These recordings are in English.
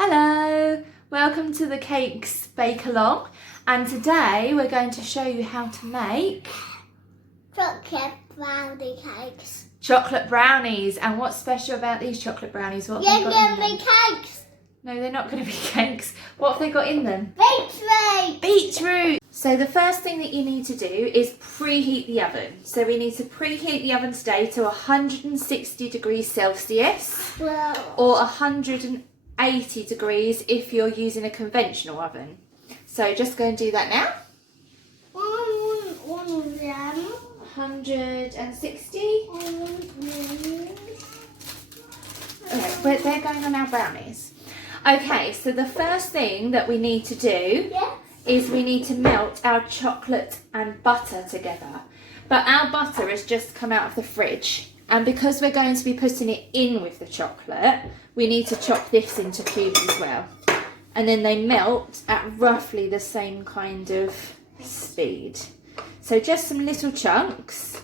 Hello, welcome to the Cakes Bake Along, and today we're going to show you how to make chocolate brownie cakes. Chocolate brownies. And what's special about these chocolate brownies? What have You're they got in going them? to be cakes. No, they're not going to be cakes. What have they got in them? Beetroot. Beetroot. So the first thing that you need to do is preheat the oven. So we need to preheat the oven today to 160 degrees Celsius or 180 degrees if you're using a conventional oven. So just go and do that now. One of them. 160. Okay, but they're going on our brownies. Okay, so the first thing that we need to do is we need to melt our chocolate and butter together. But our butter has just come out of the fridge, and because we're going to be putting it in with the chocolate, we need to chop this into cubes as well. And then they melt at roughly the same kind of speed. So just some little chunks.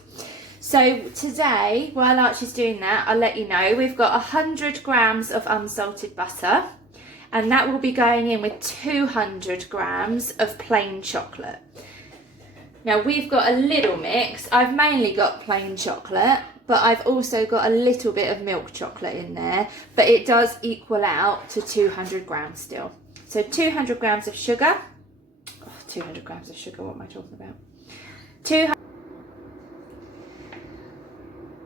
So today, while Archie's doing that, I'll let you know, we've got 100 grams of unsalted butter, and that will be going in with 200 grams of plain chocolate. Now we've got a little mix. I've mainly got plain chocolate, but I've also got a little bit of milk chocolate in there, but it does equal out to 200 grams still. So 200 grams of sugar. Oh, 200 grams of sugar, what am I talking about? 200.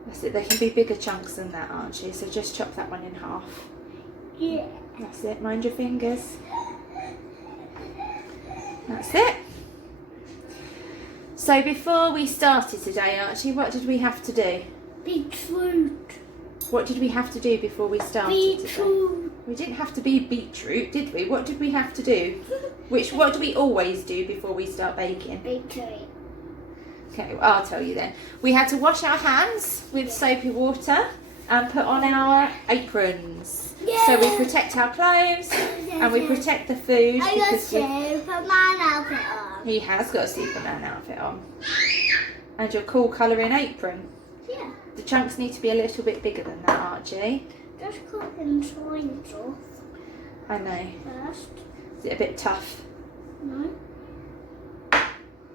That's it, they can be bigger chunks than that, Archie, so just chop that one in half. Yeah. That's it, mind your fingers. That's it. So before we started today, Archie, what did we have to do? Beetroot. What did we have to do before we started Beetroot. today? We didn't have to be beetroot, did we? What did we have to do? What do we always do before we start baking? Beetroot. Okay, well, I'll tell you then. We had to wash our hands with soapy water and put on our aprons. Yeah. So we protect our clothes and we protect the food. I got because we... Superman outfit on. He has got a Superman outfit on. And your cool colouring apron. Yeah. The chunks need to be a little bit bigger than that, Archie. Just cut them sides off I know. first. Is it a bit tough? No,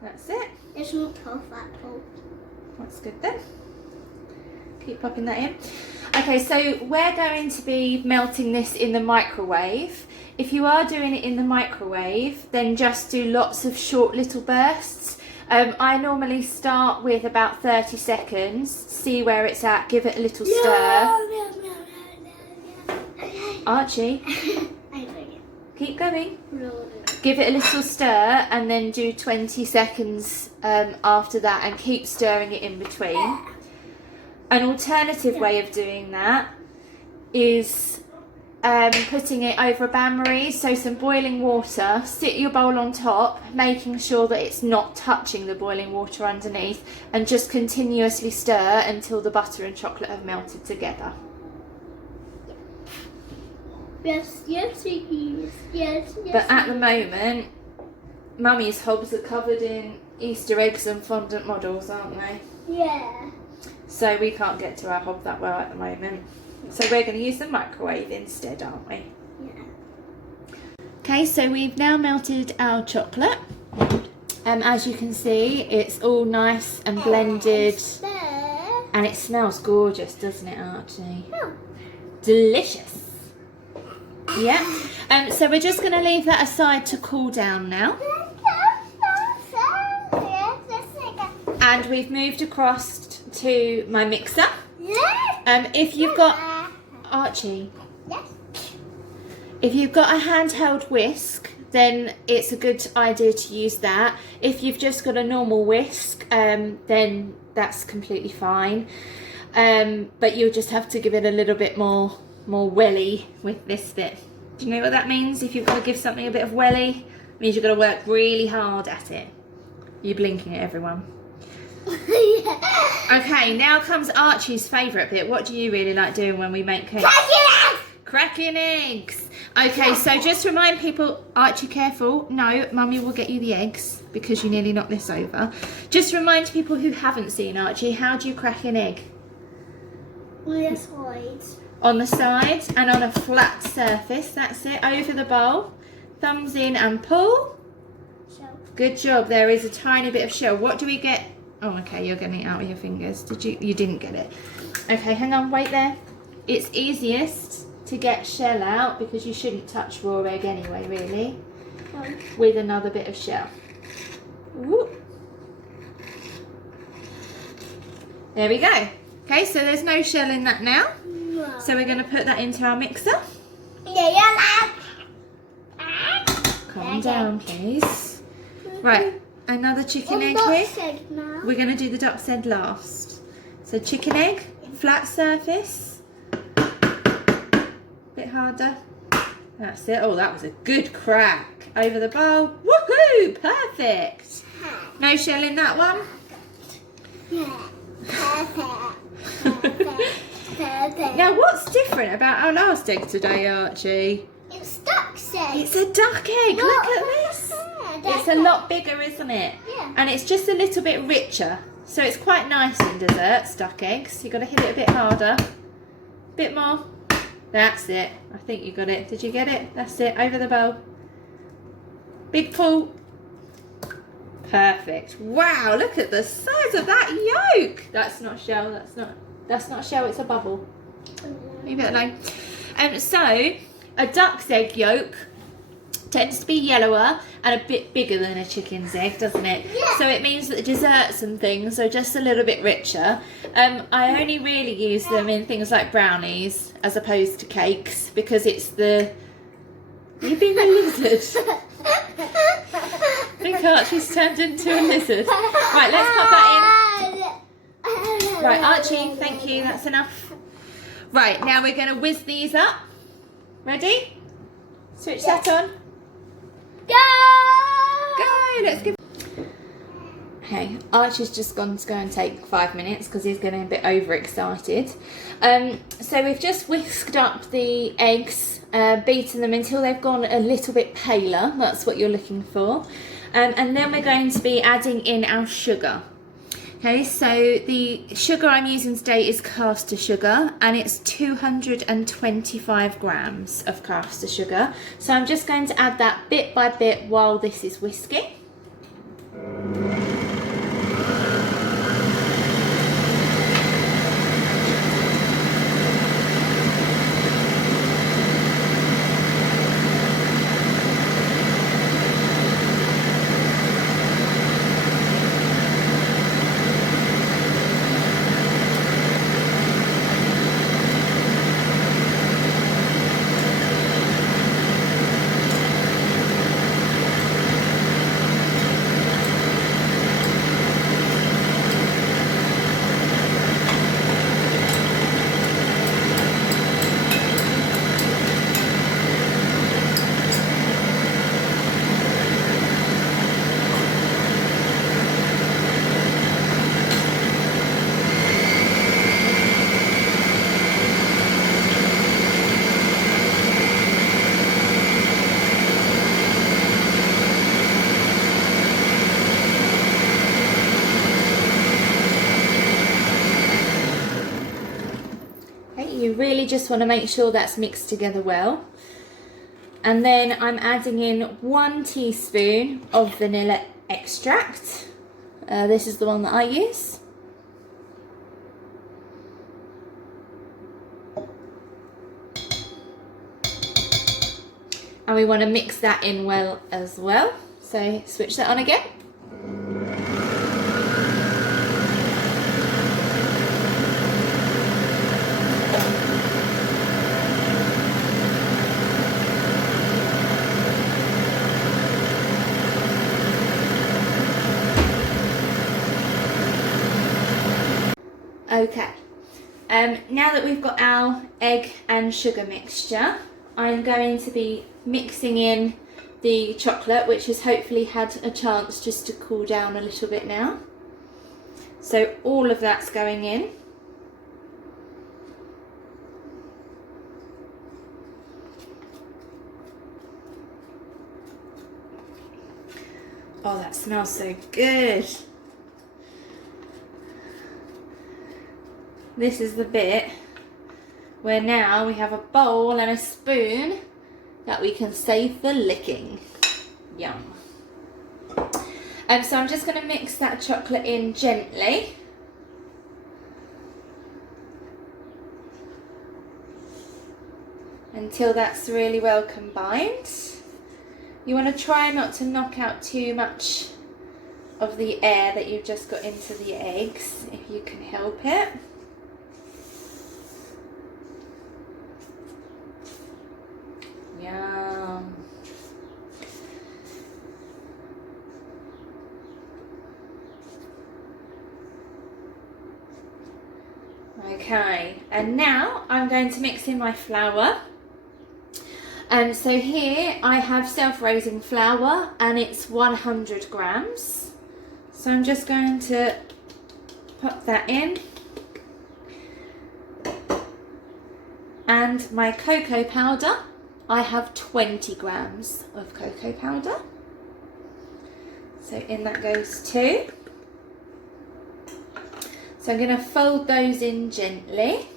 That's it. it's not tough at all. That's good then. Keep popping that in. Okay, so we're going to be melting this in the microwave. If you are doing it in the microwave, then just do lots of short little bursts. I normally start with about 30 seconds, see where it's at, give it a little stir. Archie, keep going. Give it a little stir and then do 20 seconds after that and keep stirring it in between. An alternative way of doing that is putting it over a bain-marie, so some boiling water, sit your bowl on top, making sure that it's not touching the boiling water underneath, and just continuously stir until the butter and chocolate have melted together. Yes, yes. But at the moment, Mummy's hobs are covered in Easter eggs and fondant models, aren't they? Yeah. So we can't get to our hob that well at the moment. So we're going to use the microwave instead, aren't we? Yeah. Okay, so we've now melted our chocolate. As you can see, it's all nice and blended. And it smells gorgeous, doesn't it, Archie? Oh. Delicious. Yeah. So we're just going to leave that aside to cool down now. And we've moved across to my mixer. If you've got, Archie, if you've got a handheld whisk, then it's a good idea to use that. If you've just got a normal whisk, then that's completely fine. But you'll just have to give it a little bit more welly with this bit. Do you know what that means? If you've got to give something a bit of welly, it means you've got to work really hard at it. You're blinking at everyone. Okay, now comes Archie's favourite bit. What do you really like doing when we make cakes? Cracking eggs! Okay, so just remind people, Archie, careful. No, Mummy will get you the eggs because you nearly knocked this over. Just remind people who haven't seen Archie, how do you crack an egg? On the sides. on the side and on a flat surface. That's it, over the bowl. Thumbs in and pull. Shell. Good job. There is a tiny bit of shell. What do we get? Oh, okay, you're getting it out with your fingers. Did you? You didn't get it. Okay, hang on, wait there. It's easiest to get shell out because you shouldn't touch raw egg anyway, really, with another bit of shell. Ooh. There we go. Okay, so there's no shell in that now. No. So we're going to put that into our mixer. Calm down, please. Right, another chicken egg here. We're going to do the duck's egg last. So chicken egg, flat surface. Bit harder. That's it. Oh, that was a good crack. Over the bowl. Woohoo! Perfect. No shell in that one? Now, what's different about our last egg today, Archie? It's duck's egg. It's a duck egg. Look at this. It's a lot bigger, isn't it? Yeah. And it's just a little bit richer. So it's quite nice in desserts, duck eggs. You've got to hit it a bit harder. Bit more. That's it. I think you got it. Did you get it? That's it. Over the bowl. Big pull. Perfect. Wow, look at the size of that yolk. That's not shell. That's not shell. It's a bubble. Leave it alone. So a duck's egg yolk tends to be yellower and a bit bigger than a chicken's egg, doesn't it? Yeah. So it means that the desserts and things are just a little bit richer. I only really use them in things like brownies as opposed to cakes because it's the... You've been a lizard. I think Archie's turned into a lizard. Right, let's pop that in. Right, Archie, thank you. That's enough. Right, now we're going to whiz these up. Ready? Switch that on. Go! Let's give... Okay, Archie's just gone to go and take 5 minutes because he's getting a bit overexcited. So we've just whisked up the eggs, beaten them until they've gone a little bit paler. That's what you're looking for. And then we're going to be adding in our sugar. Okay, so the sugar I'm using today is caster sugar and it's 225 grams of caster sugar. So I'm just going to add that bit by bit while this is whisking. You really just want to make sure that's mixed together well. And then I'm adding in 1 teaspoon of vanilla extract. This is the one that I use. And we want to mix that in well as well. So switch that on again. Okay, now that we've got our egg and sugar mixture, I'm going to be mixing in the chocolate, which has hopefully had a chance just to cool down a little bit now. So all of that's going in. Oh, that smells so good. This is the bit where now we have a bowl and a spoon that we can save for licking. Yum. So I'm just going to mix that chocolate in gently. Until that's really well combined. You want to try not to knock out too much of the air that you've just got into the eggs, if you can help it. Yum. Okay, and now I'm going to mix in my flour. So here I have self-raising flour and it's 100 grams. So I'm just going to pop that in. And my cocoa powder, I have 20 grams of cocoa powder. So in that goes too. So I'm going to fold those in gently.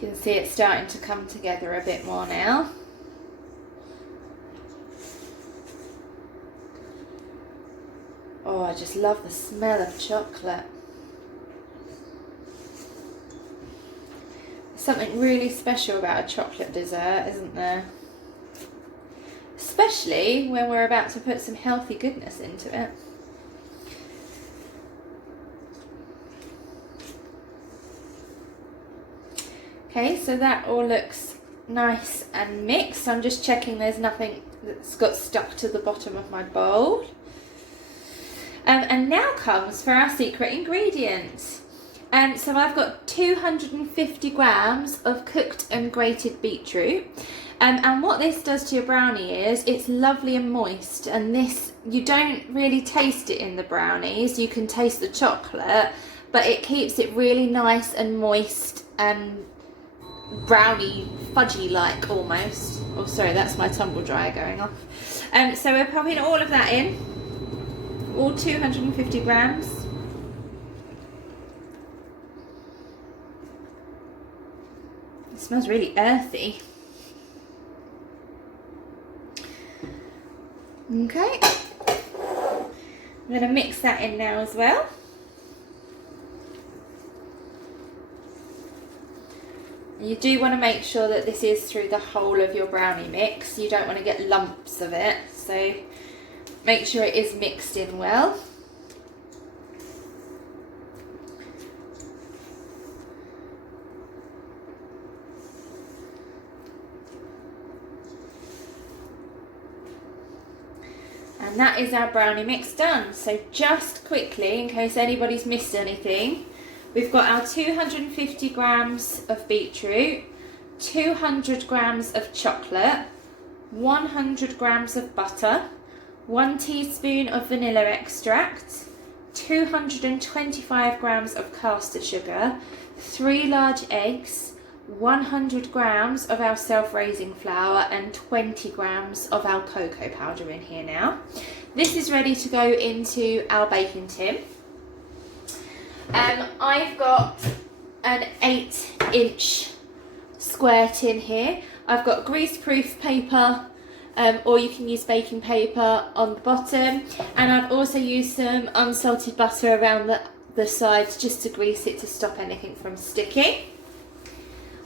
You can see it's starting to come together a bit more now. Oh, I just love the smell of chocolate. There's something really special about a chocolate dessert, isn't there? Especially when we're about to put some healthy goodness into it. Okay, so that all looks nice and mixed. I'm just checking there's nothing that's got stuck to the bottom of my bowl. And now comes for our secret ingredients. So I've got 250 grams of cooked and grated beetroot. And what this does to your brownie is it's lovely and moist, and this, you don't really taste it in the brownies. You can taste the chocolate, but it keeps it really nice and moist and brownie fudgy like almost. Oh sorry, that's my tumble dryer going off. So we're popping all of that in, all 250 grams. It smells really earthy. Okay, I'm going to mix that in now as well. You do want to make sure that this is through the whole of your brownie mix. You don't want to get lumps of it, so make sure it is mixed in well. And that is our brownie mix done. So just quickly, in case anybody's missed anything, we've got our 250 grams of beetroot, 200 grams of chocolate, 100 grams of butter, 1 teaspoon of vanilla extract, 225 grams of caster sugar, 3 large eggs, 100 grams of our self-raising flour and 20 grams of our cocoa powder in here now. This is ready to go into our baking tin. I've got an 8-inch square tin here. I've got grease-proof paper, or you can use baking paper on the bottom, and I've also used some unsalted butter around the sides just to grease it to stop anything from sticking.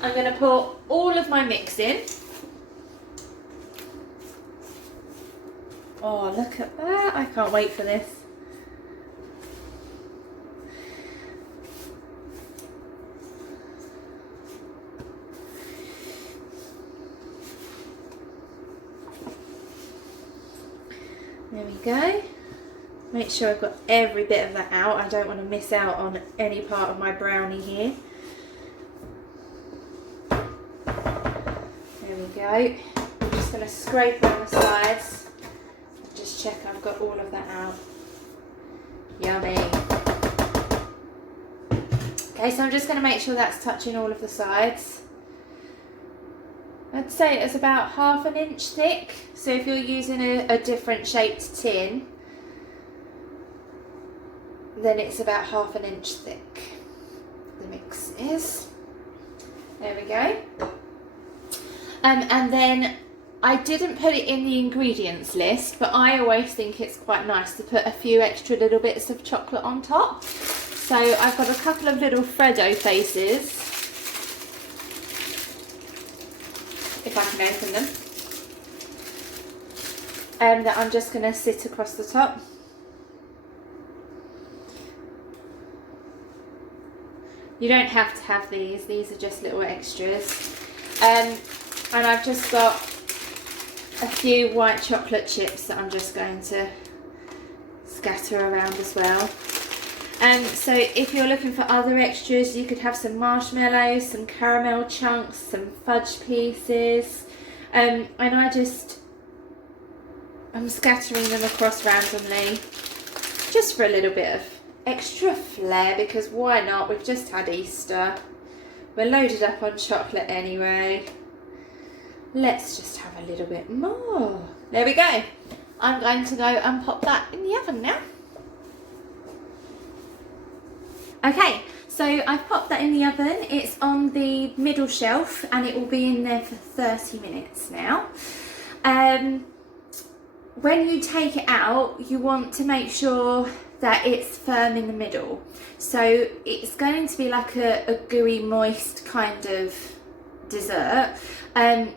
I'm going to pour all of my mix in. Oh, look at that. I can't wait for this. There we go. Make sure I've got every bit of that out. I don't want to miss out on any part of my brownie here. There we go. I'm just going to scrape around the sides Just check I've got all of that out. Yummy. Okay, so I'm just going to make sure that's touching all of the sides. I'd say it's about 1/2 inch thick. So if you're using a different shaped tin, then it's about 1/2 inch thick. The mix is. There we go. And then I didn't put it in the ingredients list, but I always think it's quite nice to put a few extra little bits of chocolate on top. So I've got a couple of little Freddo faces, if I can open them, that I'm just going to sit across the top. You don't have to have these are just little extras. And I've just got a few white chocolate chips that I'm just going to scatter around as well. So if you're looking for other extras, you could have some marshmallows, some caramel chunks, some fudge pieces. And I'm scattering them across randomly, just for a little bit of extra flair, because why not? We've just had Easter. We're loaded up on chocolate anyway. Let's just have a little bit more. There we go. I'm going to go and pop that in the oven now. Okay, so I've popped that in the oven. It's on the middle shelf and it will be in there for 30 minutes now. When you take it out, you want to make sure that it's firm in the middle. So it's going to be like a gooey, moist kind of dessert.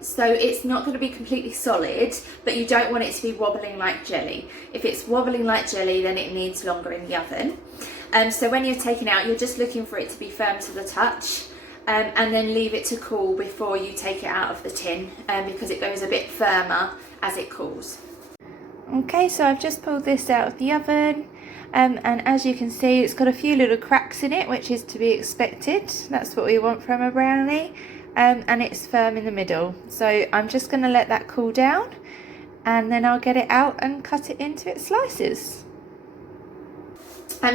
So it's not going to be completely solid, but you don't want it to be wobbling like jelly. If it's wobbling like jelly, then it needs longer in the oven. So when you're taking out, you're just looking for it to be firm to the touch, and then leave it to cool before you take it out of the tin, because it goes a bit firmer as it cools. Okay, so I've just pulled this out of the oven, and as you can see, it's got a few little cracks in it, which is to be expected. That's what we want from a brownie. And it's firm in the middle. So I'm just going to let that cool down, and then I'll get it out and cut it into its slices.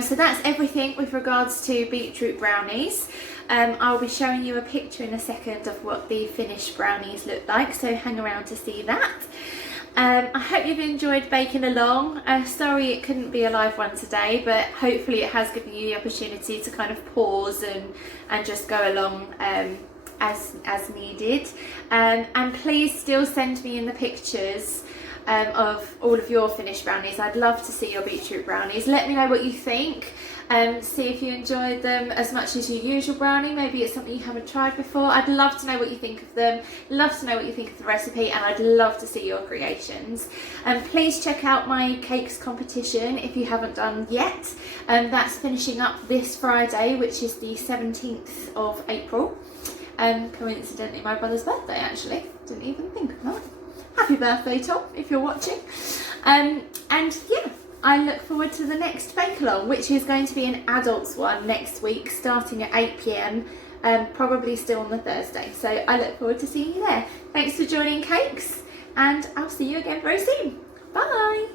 So that's everything with regards to beetroot brownies. I'll be showing you a picture in a second of what the finished brownies look like, so hang around to see that. I hope you've enjoyed baking along. Sorry it couldn't be a live one today, but hopefully it has given you the opportunity to kind of pause and just go along as needed. And please still send me in the pictures of all of your finished brownies. I'd love to see your beetroot brownies. Let me know what you think. See if you enjoyed them as much as your usual brownie. Maybe it's something you haven't tried before. I'd love to know what you think of them. Love to know what you think of the recipe, and I'd love to see your creations. Please check out my cakes competition if you haven't done yet. That's finishing up this Friday, which is the 17th of April. Coincidentally my brother's birthday, actually. Didn't even think of that. Happy birthday, Tom, if you're watching. And yeah, I look forward to the next bake along, which is going to be an adults one next week, starting at 8 PM, probably still on the Thursday. So I look forward to seeing you there. Thanks for joining Cakes, and I'll see you again very soon. Bye.